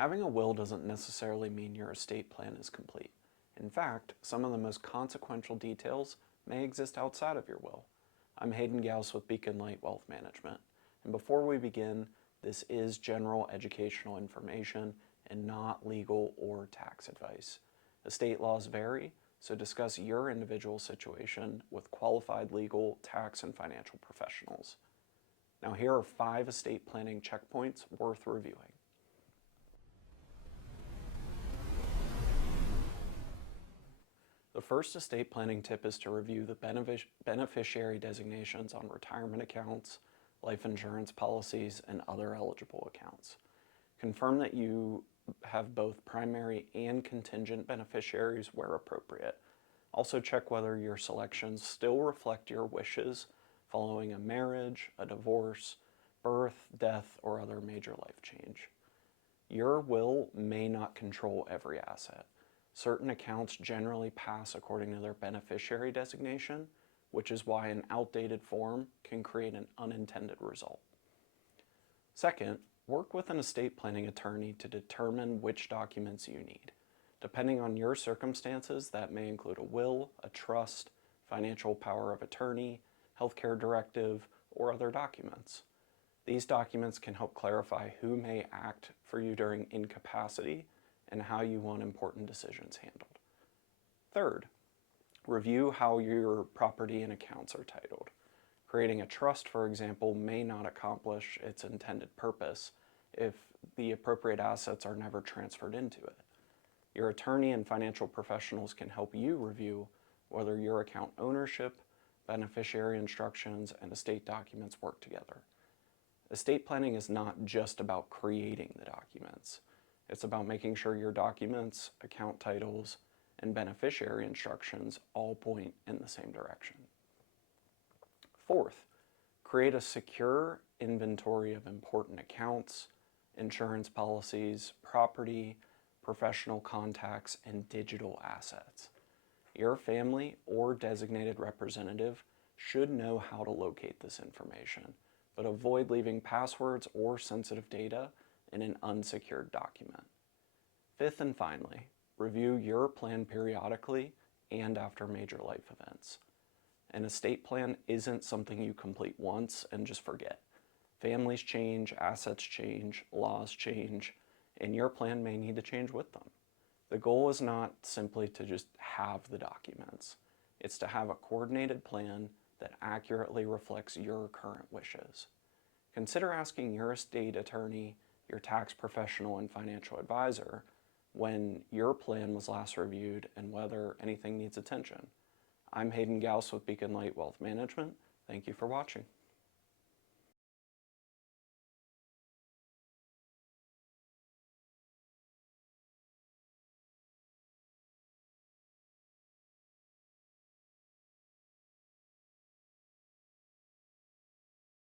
Having a will doesn't necessarily mean your estate plan is complete. In fact, some of the most consequential details may exist outside of your will. I'm Hayden Gaus with Beacon Light Wealth Management, and before we begin, this is general educational information and not legal or tax advice. Estate laws vary, so discuss your individual situation with qualified legal, tax, and financial professionals. Now here are 5 estate planning checkpoints worth reviewing. The first estate planning tip is to review the beneficiary designations on retirement accounts, life insurance policies, and other eligible accounts. Confirm that you have both primary and contingent beneficiaries where appropriate. Also check whether your selections still reflect your wishes following a marriage, a divorce, birth, death, or other major life change. Your will may not control every asset. Certain accounts generally pass according to their beneficiary designation, which is why an outdated form can create an unintended result. Second, work with an estate planning attorney to determine which documents you need. Depending on your circumstances, that may include a will, a trust, financial power of attorney, healthcare directive, or other documents. These documents can help clarify who may act for you during incapacity and how you want important decisions handled. Third, review how your property and accounts are titled. Creating a trust, for example, may not accomplish its intended purpose if the appropriate assets are never transferred into it. Your attorney and financial professionals can help you review whether your account ownership, beneficiary instructions, and estate documents work together. Estate planning is not just about creating the documents. It's about making sure your documents, account titles, and beneficiary instructions all point in the same direction. Fourth, create a secure inventory of important accounts, insurance policies, property, professional contacts, and digital assets. Your family or designated representative should know how to locate this information, but avoid leaving passwords or sensitive data in an unsecured document. Fifth and finally, review your plan periodically and after major life events. An estate plan isn't something you complete once and just forget. Families change, assets change, laws change, and your plan may need to change with them. The goal is not simply to just have the documents. It's to have a coordinated plan that accurately reflects your current wishes. Consider asking your estate attorney, your tax professional, and financial advisor when your plan was last reviewed and whether anything needs attention. I'm Hayden Gaus with Beacon Light Wealth Management. Thank you for watching.